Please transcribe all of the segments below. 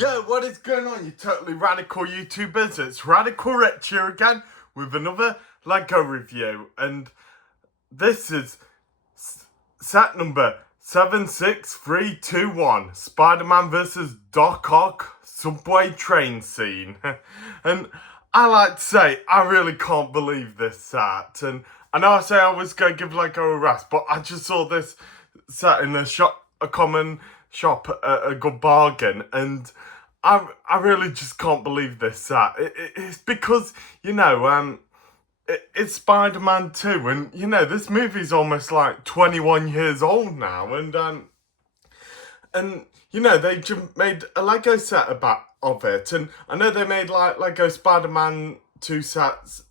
Yo, what is going on, you totally radical YouTubers? It's Radical Rich here again with another LEGO review, and this is set number 76321, Spider-Man vs. Doc Ock subway train scene. And I like to say, I really can't believe this set, and I know I say I was going to give LEGO a rest, but I just saw this set in a common shop at a good bargain, and I really just can't believe this set. It's because, it's Spider-Man 2, and, this movie's almost like 21 years old now, and they just made a LEGO set of it, and I know they made, like, LEGO Spider-Man 2 sets,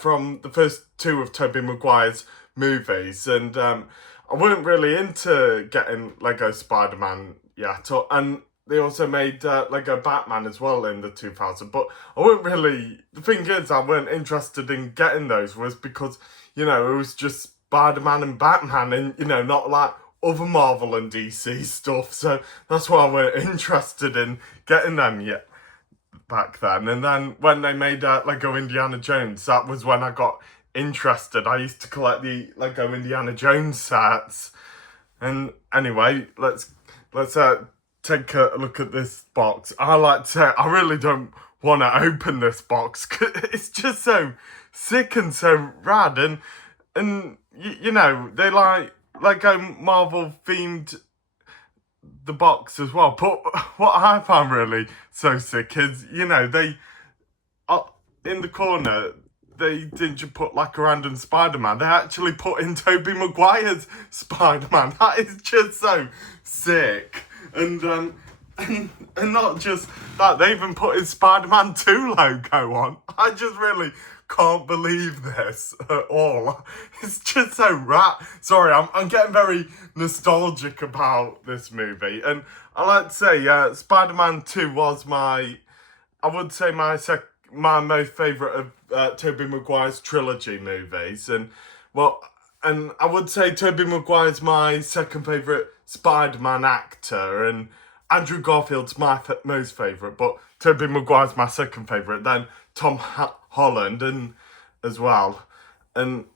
from the first two of Tobey Maguire's movies, and, I wasn't really into getting LEGO Spider-Man yet, and they also made LEGO Batman as well in the 2000s, but I wasn't really, the thing is, I weren't interested in getting those, was because, it was just Spider-Man and Batman, and, not like other Marvel and DC stuff, so that's why I weren't interested in getting them yet back then. And then when they made LEGO Indiana Jones, that was when I got interested. I used to collect the LEGO Indiana Jones sets. And anyway, let's take a look at this box. I like to say, I really don't want to open this box, 'cause it's just so sick and so rad, and they like LEGO Marvel themed the box as well. But what I found really so sick is, they in the corner, they didn't just put like a random Spider-Man, they actually put in Tobey Maguire's Spider-Man. That is just so sick. And not just that, they even put his Spider-Man 2 logo on. I just really can't believe this at all. It's just so rad. Sorry, I'm getting very nostalgic about this movie. And I like to say, Spider-Man 2 was my most favourite of Tobey Maguire's trilogy movies, and I would say Tobey Maguire's my second favourite Spider-Man actor, and Andrew Garfield's my most favourite, but Tobey Maguire's my second favourite, then Tom Holland and as well, and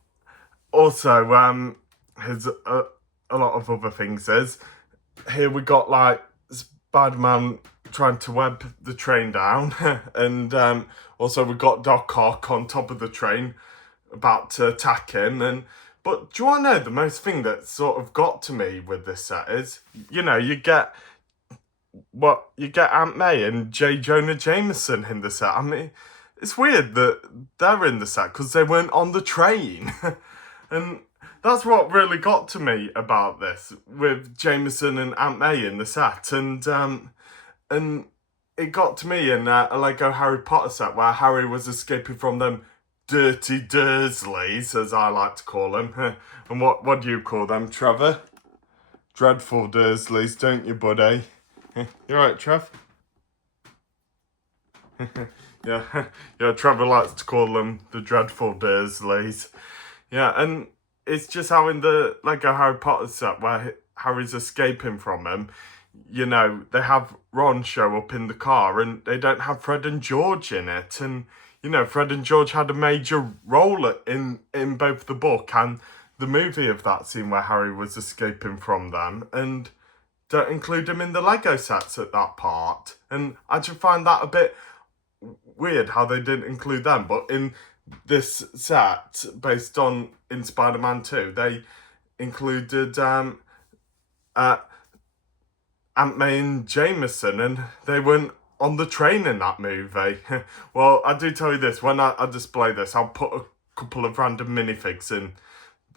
also his a lot of other things is, here we got like Spider-Man trying to web the train down, and also we got Doc Ock on top of the train about to attack him. But do you want to know the most thing that sort of got to me with this set is, you get Aunt May and J. Jonah Jameson in the set. I mean, it's weird that they're in the set because they weren't on the train. And that's what really got to me about this, with Jameson and Aunt May in the set. And it got to me in a LEGO Harry Potter set where Harry was escaping from them dirty Dursleys, as I like to call them. And what do you call them, Trevor? Dreadful Dursleys, don't you, buddy? You alright, Trev? Yeah, Trevor likes to call them the Dreadful Dursleys. Yeah, and it's just how in the LEGO Harry Potter set where Harry's escaping from them, they have Ron show up in the car, and they don't have Fred and George in it. And, Fred and George had a major role in both the book and the movie of that scene where Harry was escaping from them, and don't include them in the LEGO sets at that part. And I just find that a bit weird how they didn't include them. But in this set, based on in Spider-Man 2, they included Aunt May and Jameson, and they weren't on the train in that movie. Well, I do tell you this, when I display this, I'll put a couple of random minifigs in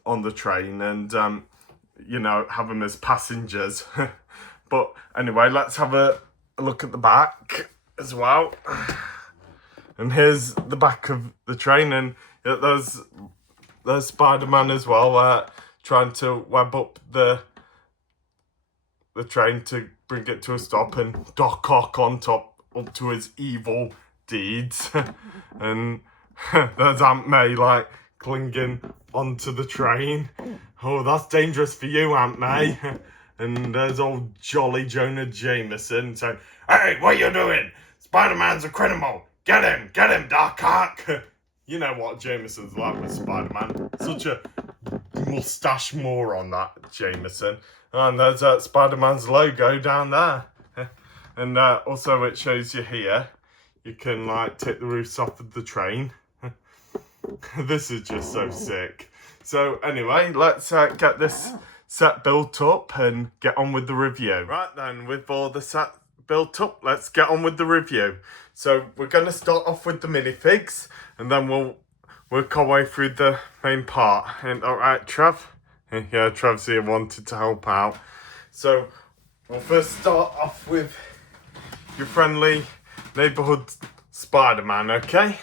on the train, and have them as passengers. But anyway, let's have a look at the back as well. And here's the back of the train, and there's Spider-Man as well, trying to web up the train to bring it to a stop, and Doc Ock on top up to his evil deeds. And there's Aunt May like clinging onto the train. Oh, that's dangerous for you, Aunt May. And there's old Jolly Jonah Jameson saying, "Hey, what you doing? Spider-Man's a criminal. Get him, Doc Ock." You know what Jameson's like with Spider-Man. Such a mustache moron, that Jameson. And there's Spider-Man's logo down there. And also it shows you here, you can like take the roofs off of the train. This is just so sick. So anyway, let's get this set built up and get on with the review. Right then, with all the set built up, let's get on with the review. So we're going to start off with the minifigs, and then we'll work our way through the main part. Ain't that right, Trev? Yeah, Trev's here, wanted to help out. So we'll first start off with your friendly neighborhood Spider-Man, okay?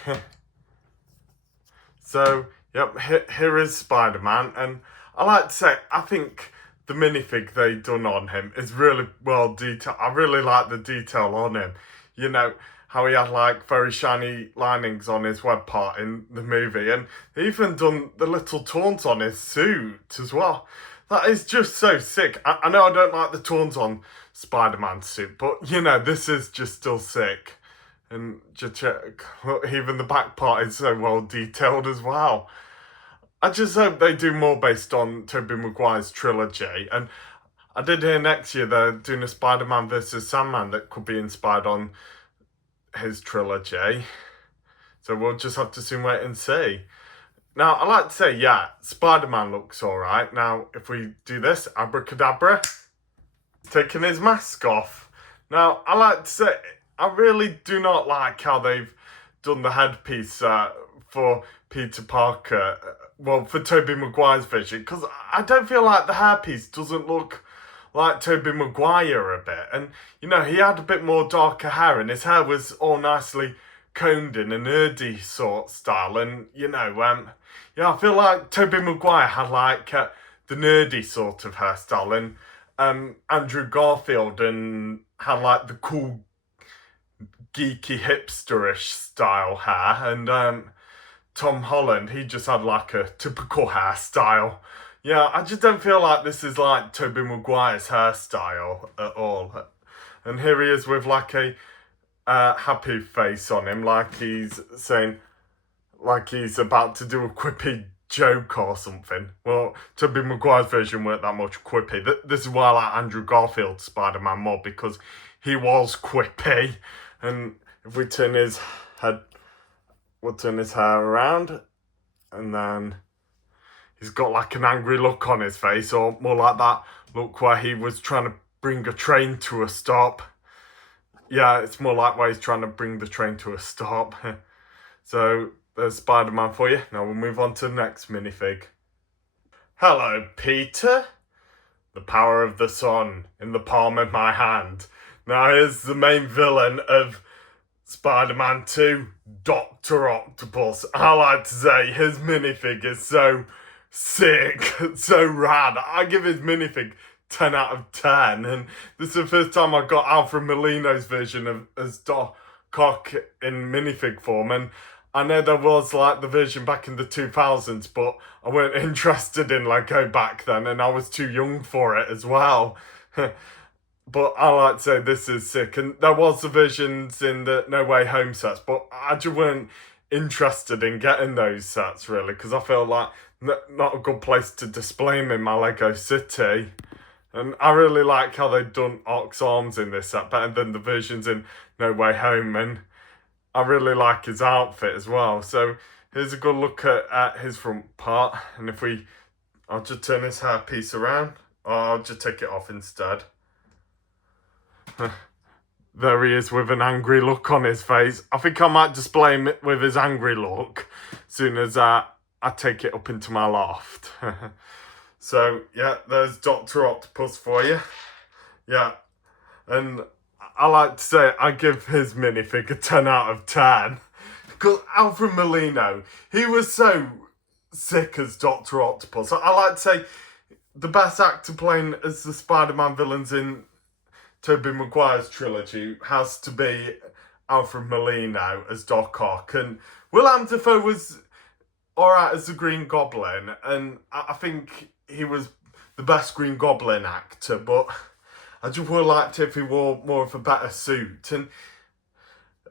So, yep, here is Spider-Man, and I like to say, I think the minifig they done on him is really well detailed. I really like the detail on him. You know, how he had like very shiny linings on his web part in the movie, and they even done the little taunts on his suit as well. That is just so sick. I know I don't like the taunts on Spider-Man's suit, but you know, this is just still sick. And just check, even the back part is so well detailed as well. I just hope they do more based on Tobey Maguire's trilogy. And I did hear next year they're doing a Spider-Man versus Sandman that could be inspired on his trilogy. So we'll just have to soon wait and see. Now, I like to say, yeah, Spider-Man looks alright. Now, if we do this, abracadabra, taking his mask off. Now, I like to say, I really do not like how they've done the headpiece for Peter Parker, well, for Tobey Maguire's version, because I don't feel like the hairpiece doesn't look like Tobey Maguire a bit. And, you know, he had a bit more darker hair, and his hair was all nicely combed in a nerdy sort style. And, you know, yeah, I feel like Tobey Maguire had like the nerdy sort of hairstyle, and Andrew Garfield and had like the cool geeky hipsterish style hair, and Tom Holland, he just had like a typical hairstyle. Yeah, I just don't feel like this is like Tobey Maguire's hairstyle at all. And here he is with like a happy face on him, like he's saying, like he's about to do a quippy joke or something. Well, Tobey Maguire's version weren't that much quippy. This is why I like Andrew Garfield's Spider-Man more, because he was quippy. And if we turn his head, we'll turn his hair around, and then he's got like an angry look on his face, or more like that look where he was trying to bring a train to a stop. Yeah, it's more like where he's trying to bring the train to a stop. So there's Spider-Man for you. Now we'll move on to the next minifig. Hello, Peter. The power of the sun in the palm of my hand. Now here's the main villain of Spider-Man 2, Dr. Octopus. I like to say his minifig is so sick, so rad. I give his minifig 10 out of 10. And this is the first time I got Alfred Molino's version of as Doc Ock in minifig form. And I know there was like the version back in the 2000s, but I weren't interested in Lego back then, and I was too young for it as well. But I like to say this is sick. And there was the versions in the No Way Home sets, but I just weren't interested in getting those sets really, because I feel like not a good place to display them in my Lego city. And I really like how they've done Ock's arms in this set better than the versions in No Way Home. And I really like his outfit as well. So here's a good look at his front part. And if I'll just turn his hairpiece around, or I'll just take it off instead. There he is with an angry look on his face. I think I might display him with his angry look as soon as I take it up into my loft. So, yeah, there's Dr. Octopus for you. Yeah, and I like to say I give his minifig a 10 out of 10. Because Alfred Molino, he was so sick as Dr. Octopus. I like to say the best actor playing as the Spider-Man villains in Tobey Maguire's trilogy has to be Alfred Molino as Doc Ock. And Willem Dafoe was alright as the Green Goblin, and I think he was the best Green Goblin actor, but I just would have liked if he wore more of a better suit.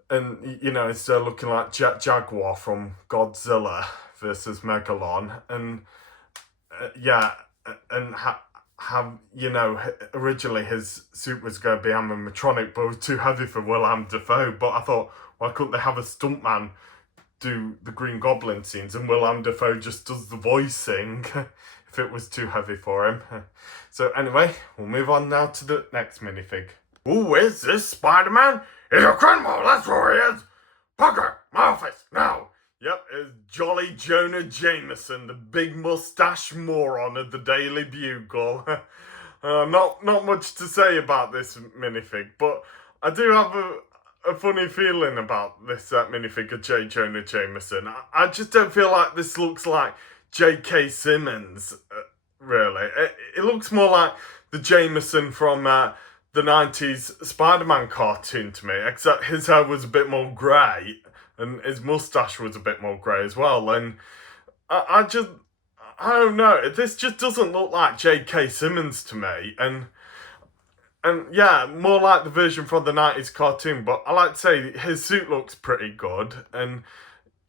And you know, instead of looking like Jet Jaguar from Godzilla versus Megalon. And yeah, and have, you know, originally his suit was going to be animatronic, but it was too heavy for Willem Dafoe. But I thought, why couldn't they have a stuntman do the Green Goblin scenes and Willem Dafoe just does the voicing if it was too heavy for him? So anyway, we'll move on now to the next minifig. Who is this Spider-Man? He's a criminal, that's where he is. Parker, my office, now. Yep, it's Jolly Jonah Jameson, the big mustache moron of the Daily Bugle. Not much to say about this minifig, but I do have a funny feeling about this minifig of J. Jonah Jameson. I just don't feel like this looks like J.K. Simmons, really. It looks more like the Jameson from the 90s Spider-Man cartoon to me, except his hair was a bit more grey. And his moustache was a bit more grey as well. And I don't know. This just doesn't look like J.K. Simmons to me. And yeah, more like the version from the 90s cartoon. But I like to say his suit looks pretty good. And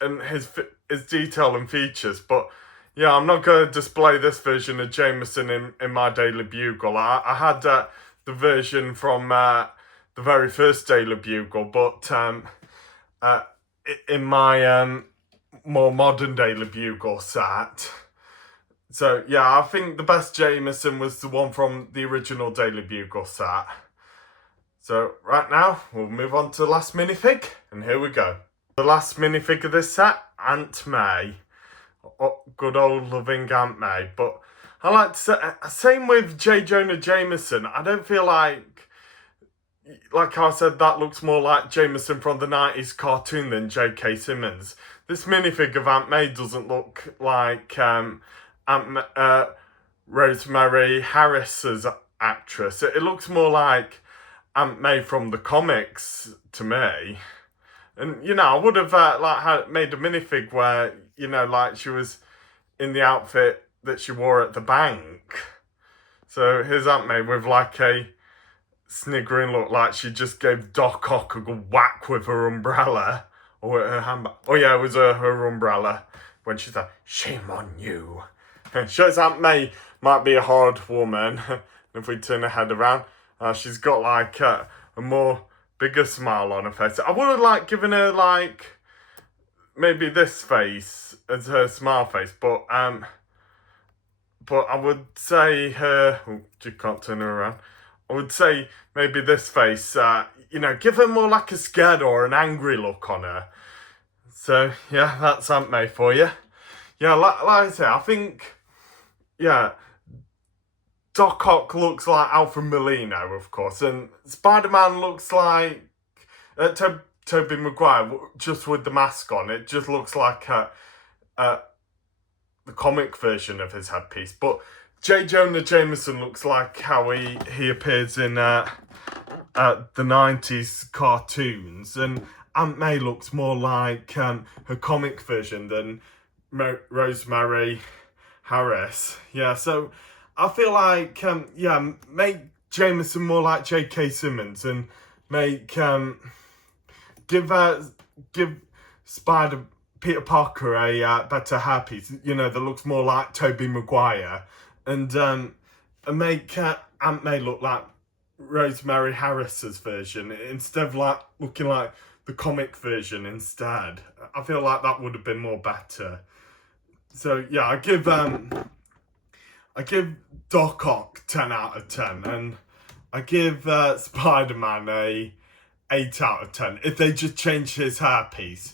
his detail and features. But yeah, I'm not going to display this version of Jameson in my Daily Bugle. I had the version from the very first Daily Bugle. But in my more modern Daily Bugle set. So yeah, I think the best Jameson was the one from the original Daily Bugle set. So right now, we'll move on to the last minifig, and here we go. The last minifig of this set, Aunt May. Oh, good old loving Aunt May. But I like to say, same with J. Jonah Jameson, I don't feel like I said, that looks more like Jameson from the 90s cartoon than J.K. Simmons. This minifig of Aunt May doesn't look like Rosemary Harris's actress. It looks more like Aunt May from the comics to me. And, you know, I would have made a minifig where, you know, like she was in the outfit that she wore at the bank. So here's Aunt May with like a sniggering look, like she just gave Doc Ock a good whack with her umbrella. Or her handbag. Oh yeah, it was her umbrella. When she said, "Shame on you." Shows Aunt May might be a hard woman. If we turn her head around, she's got like a more bigger smile on her face. I would have given her maybe this face as her smile face, but I would say her. Oh, you can't turn her around. I would say maybe this face, you know, give her more like a scared or an angry look on her. So, yeah, that's Aunt May for you. Yeah, like I say, I think, yeah, Doc Ock looks like Alfred Molina, of course, and Spider-Man looks like Tobey Maguire, just with the mask on. It just looks like the comic version of his headpiece, but J. Jonah Jameson looks like how he appears in the 90s cartoons, and Aunt May looks more like her comic version than Rosemary Harris. Yeah, so I feel like, make Jameson more like J.K. Simmons and make, give Peter Parker a better hairpiece, you know, that looks more like Tobey Maguire. And make Aunt May look like Rosemary Harris's version instead of looking like the comic version instead. I feel like that would have been more better. So yeah, I give Doc Ock 10 out of 10, and I give Spider-Man a 8 out of 10 if they just change his hairpiece.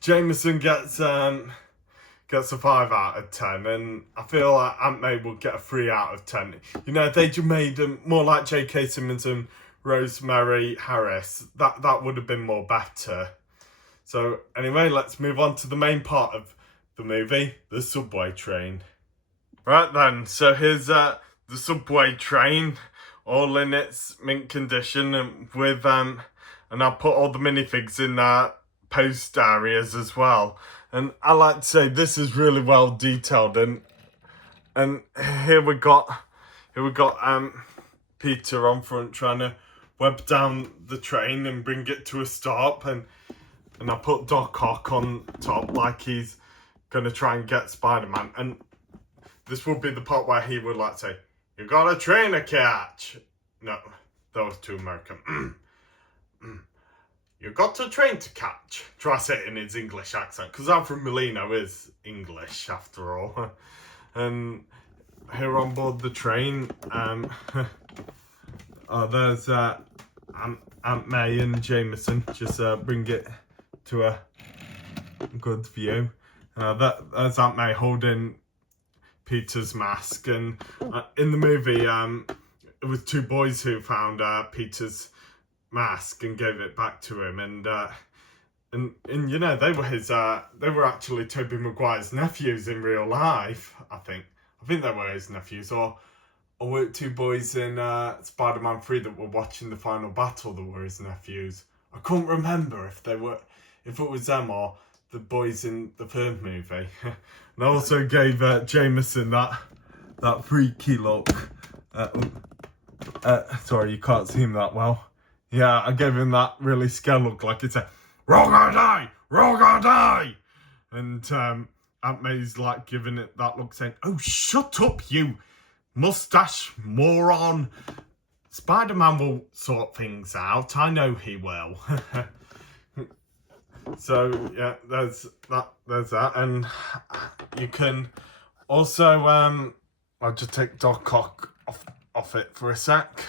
Jameson gets a 5 out of 10, and I feel like Aunt May will get a 3 out of 10. You know, if they just made them more like J.K. Simmons and Rosemary Harris, that would have been more better. So anyway, let's move on to the main part of the movie, the subway train. Right then, so here's the subway train, all in its mint condition, and with and I'll put all the minifigs in post areas as well. And I like to say this is really well detailed, and here we got here we got Peter on front trying to web down the train and bring it to a stop, and I put Doc Ock on top like he's gonna try and get Spider-Man, and this will be the part where he would like say, "You got a train to catch." No, that was too American. You got a train to catch. Try to say it in his English accent, because Alfred Molina is English after all. And here on board the train, there's Aunt May and Jameson. Just bring it to a good view. There's Aunt May holding Peter's mask, and in the movie, it was two boys who found Peter's mask and gave it back to him, and you know, they were actually Tobey Maguire's nephews in real life. I think they were his nephews, or were it two boys in Spider-Man 3 that were watching the final battle that were his nephews? I couldn't remember if it was them or the boys in the third movie. And I also gave Jameson that freaky look. Sorry, you can't see him that well. Yeah, I gave him that really scared look, like it's a "Roll or die! Roll or die!" And Aunt May's like giving it that look, saying, "Oh, shut up, you mustache moron. Spider-Man will sort things out. I know he will." So yeah, there's that, and you can also I'll just take Doc Ock off it for a sec.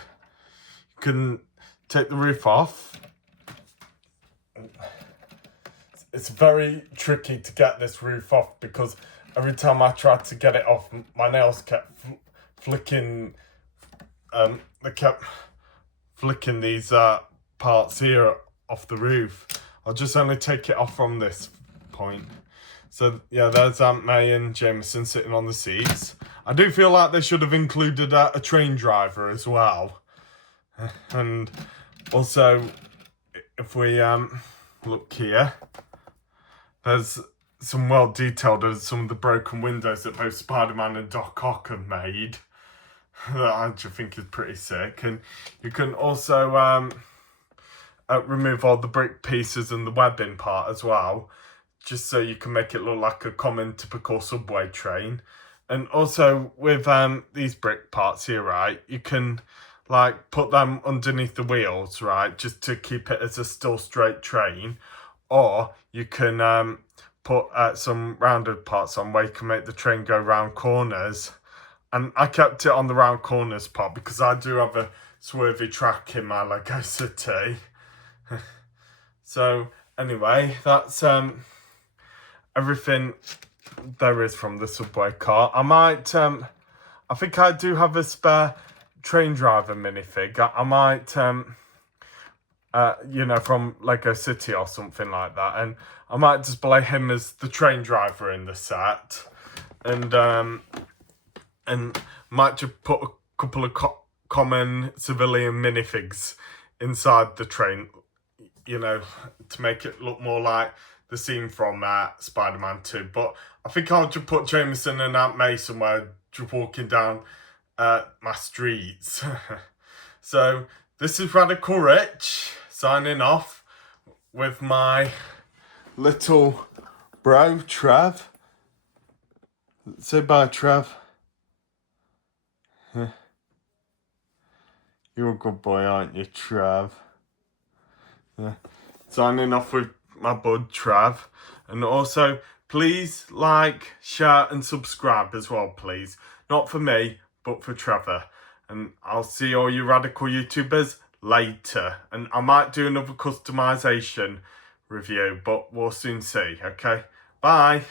You can take the roof off. It's very tricky to get this roof off, because every time I tried to get it off, my nails kept flicking. They kept flicking these parts here off the roof. I'll just only take it off from this point. So yeah, there's Aunt May and Jameson sitting on the seats. I do feel like they should have included a train driver as well. And also, if we look here, there's some well detailed of some of the broken windows that both Spider-Man and Doc Ock have made. That I just think is pretty sick. And you can also remove all the brick pieces and the webbing part as well, just so you can make it look like a common typical subway train. And also with these brick parts here, right, you can like put them underneath the wheels, right, just to keep it as a still straight train. Or you can put some rounded parts on where you can make the train go round corners. And I kept it on the round corners part because I do have a swervy track in my Lego City. So anyway, that's everything there is from the subway car. I might, I think I do have a spare train driver minifig. I might, you know, from Lego City or something like that. And I might display him as the train driver in the set. And might just put a couple of common civilian minifigs inside the train, you know, to make it look more like the scene from Spider-Man 2. But I think I'll just put Jameson and Aunt May somewhere just walking down my streets. So this is Radical Rich signing off with my little bro Trev. Say bye, Trev. You're a good boy, aren't you, Trev? Yeah. Signing off with my bud Trev. And also, please like, share and subscribe as well, please. Not for me, but for Trevor. And I'll see all you radical YouTubers later. And I might do another customization review, but we'll soon see, okay? Bye.